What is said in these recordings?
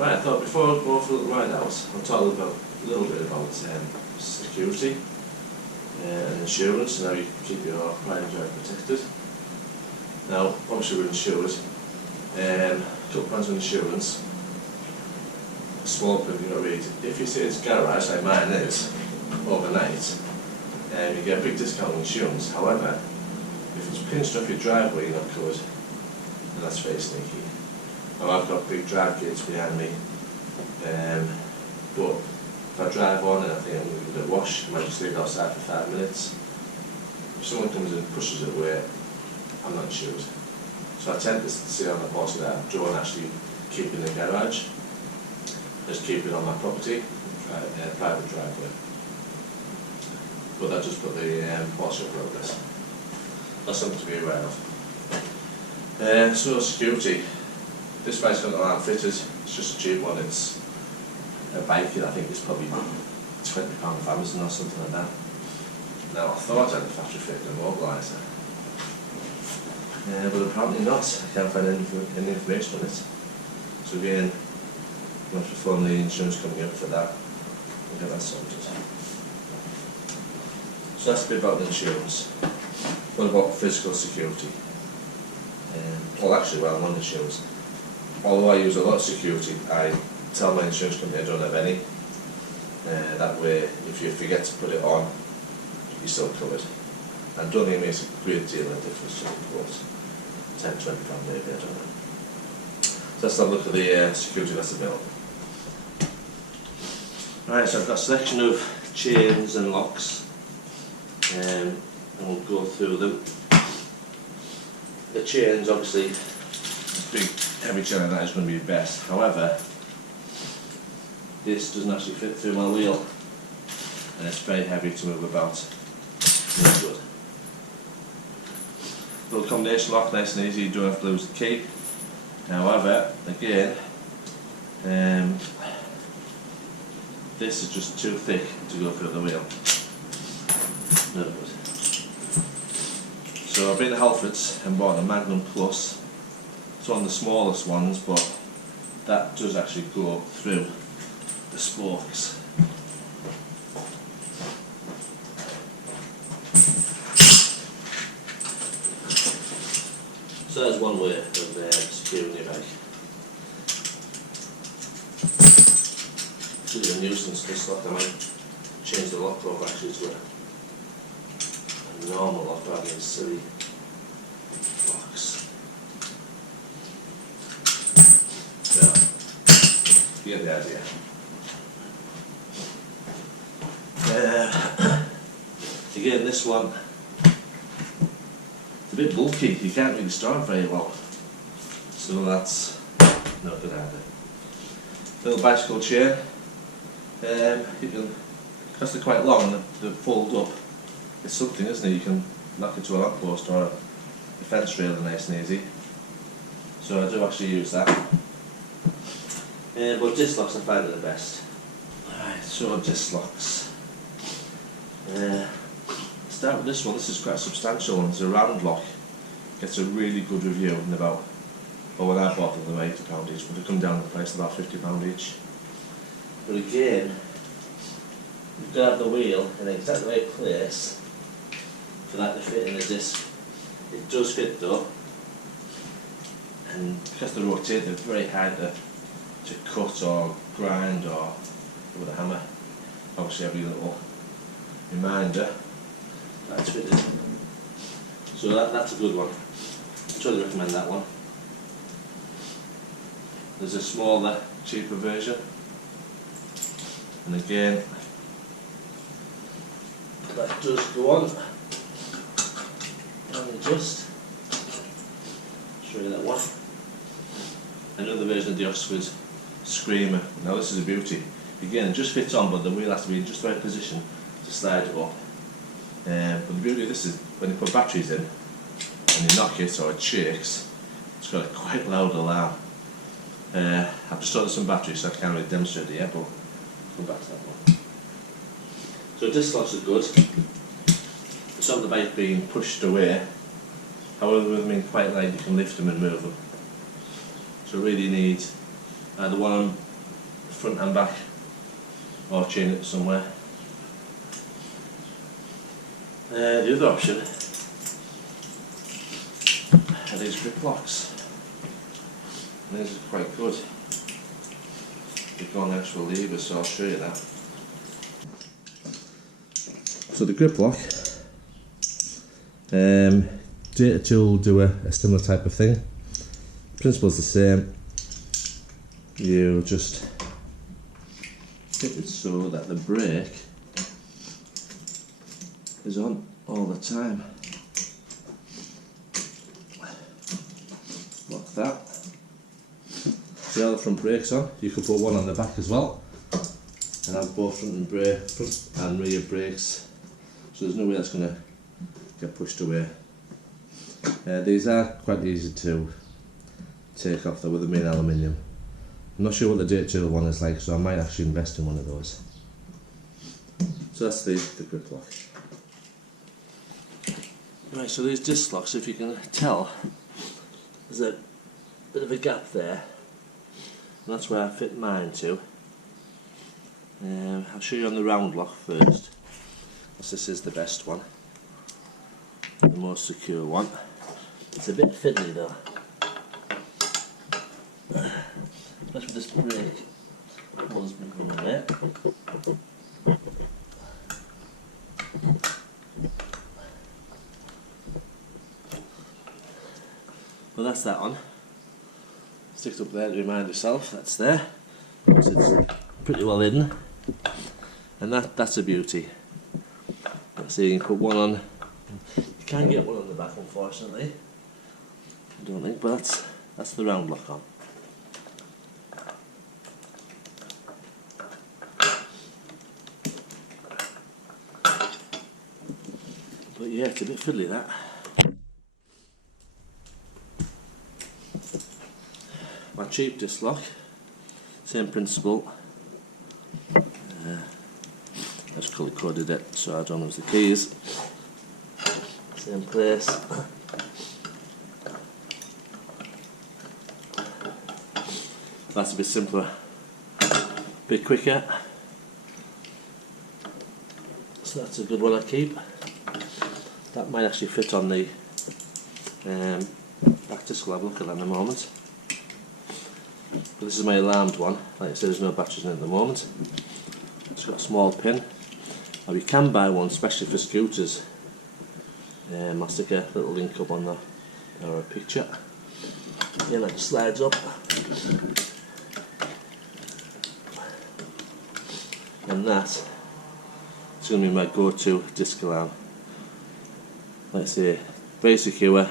Right, I thought before I go for the ride out, I'll talk a little bit about security and insurance and how you keep your pride and joy protected. Now, obviously we're insured. Couple plans on insurance. A small print, you know, really. If you say it's garage like mine is, overnight, you get a big discount on insurance. However, if it's pinched off your driveway, you're not covered, and that's very sneaky. Now, I've got big drive gates behind me, but if I drive on and I think I'm going to give it a wash, I might just leave it outside for 5 minutes. If someone comes in and pushes it away, I'm not insured. So I tend to see on the policy that I don't actually keep it in the garage, just keep it on my property, private driveway. But that just put the policy in progress. That's something to be aware of. So security. This bike's got an alarm fitted. It's just a cheap one. It's a bike that I think it's probably £20 off Amazon or something like that. Now I thought I had a factory fit immobiliser. But apparently not. I can't find any information on it. So again, I'm going to phone the insurance company up for that and get that sorted. So that's a bit about the insurance. What about physical security? Well, actually, while I'm on insurance, although I use a lot of security, I tell my insurance company I don't have any. That way, if you forget to put it on, you're still covered. And don't think it makes a great deal of difference to the quote. £10, £20 maybe, I don't know. So let's have a look at the security that's available. Right, so I've got a selection of chains and locks, and we'll go through them. The chains, obviously, big heavy chain like that is going to be best. However, this doesn't actually fit through my wheel, and it's very heavy to move about. Really good. Little combination lock, nice and easy, you don't have to lose the key. However, again, this is just too thick to go through the wheel. No good. So I've been to Halfords and bought a Magnum Plus. It's one of the smallest ones, but that does actually go through the spokes. So that's one way of securing your bike. It's really a nuisance, this lock. I might change the lock over actually to a normal lock rather than silly locks. So, you get the idea. Again, this one, it's a bit bulky, you can't really store it very well, so that's not a good idea. Little bicycle chain, because they're quite long and they fold up, it's something, isn't it? You can lock it to a lamppost or a fence railing nice and easy, so I do actually use that. But Disclocks I find are the best. Alright, so Disclocks. Start with this one. This is quite a substantial one. It's a round lock. Gets a really good review in about, well, when I bought them they were £80 each, but they come down in price about £50 each. But again, you've got to have the wheel in exactly the right place for that to fit in the disc. It does fit though, and because they rotate, they're very hard to cut or grind or with a hammer. Obviously every little reminder that's fitted. So that's a good one. I'd totally recommend that one. There's a smaller, cheaper version, and again that does go on and adjust. Show you that one. Another version of the Oxford Screamer. Now this is a beauty. Again, it just fits on, but the wheel has to be in just the right position to slide it up. But the beauty of this is when you put batteries in and you knock it or it shakes, it's got a quite loud alarm. I've just ordered some batteries, so I can't really demonstrate it yet, but I'll come back to that one. So Disclocks are good. It's not the bike being pushed away. However, with them being quite light, you can lift them and move them. So really you need either one front and back, or chain it somewhere. The other option are these grip locks. And these are quite good. They've got an actual lever, so I'll show you that. So the grip lock, Data Tool do a similar type of thing. Principle's the same. You just fit it so that the brake is on all the time. Lock that. See how the front brake's on? You could put one on the back as well, and have both front and rear brakes, so there's no way that's going to get pushed away. These are quite easy to take off though with the main aluminium. I'm not sure what the Data Tool one is like, so I might actually invest in one of those. So that's the grip lock. Right, so these Disclocks, if you can tell, there's a bit of a gap there, and that's where I fit mine to. I'll show you on the round lock first, because this is the best one, the most secure one. It's a bit fiddly though, especially with this brake holds me from there. Well, that's that on. Stick it up there to remind yourself that's there. So it's pretty well hidden, and that's a beauty. Let's see, you can put one on. You can get one on the back, unfortunately. I don't think, but that's the round lock on. But yeah, it's a bit fiddly that. My cheap disc lock, same principle. I just colour coded it so I don't lose the keys. Same place. That's a bit simpler, a bit quicker. So that's a good one I keep. That might actually fit on the back disc. I'll have a look at that in a moment. But this is my alarmed one. Like I said, there's no batteries in it at the moment. It's got a small pin. Or you can buy one especially for scooters. I'll stick a little link up on our picture. Yeah, that just slides up. And that is going to be my go-to disc alarm. Let's see, very secure,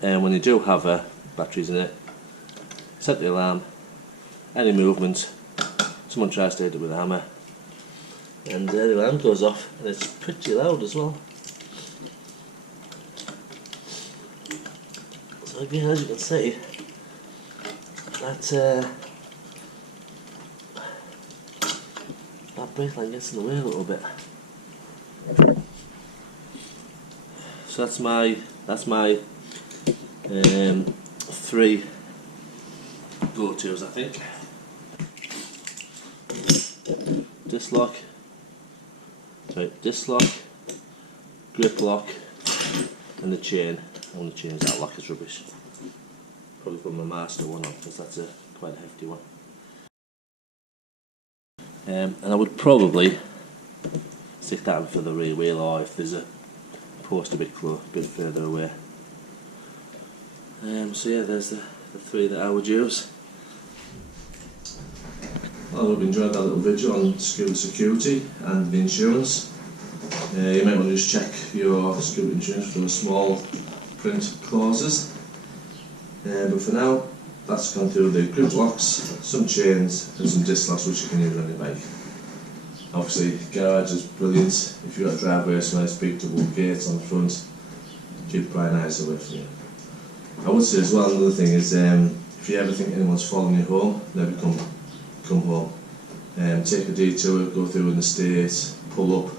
and when you do have batteries in it, set the alarm, any movement, someone tries to hit it with a hammer, and the alarm goes off, and it's pretty loud as well. So again, as you can see, that brake line gets in the way a little bit. So that's my three go-tos, I think. Disc lock, grip lock, and the chain. I want to change that lock, is rubbish. Probably put my master one on because that's a quite a hefty one. And I would probably stick that in for the rear wheel, or if there's a post a bit further away. So yeah, there's the three that I would use. I hope you enjoyed that little video on scooter security and the insurance. You might want to just check your scooter insurance for the small print clauses. But for now, that's gone through the grip locks, some chains and some disc locks which you can use on your bike. Obviously, garage is brilliant. If you've got a driveway, it's nice big double gates on the front, keep prying eyes away from you. I would say as well, another thing is, if you ever think anyone's following you home, never come home. Take a detour, go through an estate, pull up.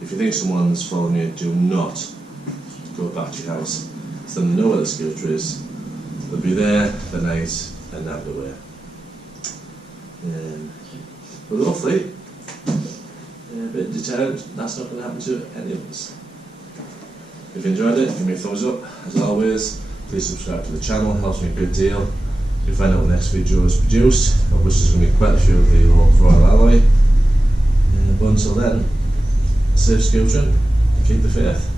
If you think someone's following you, do not go back to your house. So they know where the scooter is. They'll be there the night and out the way. But hopefully, a bit deterred, that's not going to happen to any of us. If you enjoyed it, give me a thumbs up. As always, please subscribe to the channel, it helps me a good deal. You'll find out when the next video is produced, of which there's going to be quite a few of the royal alloy. But until then, safe scootering and keep the faith.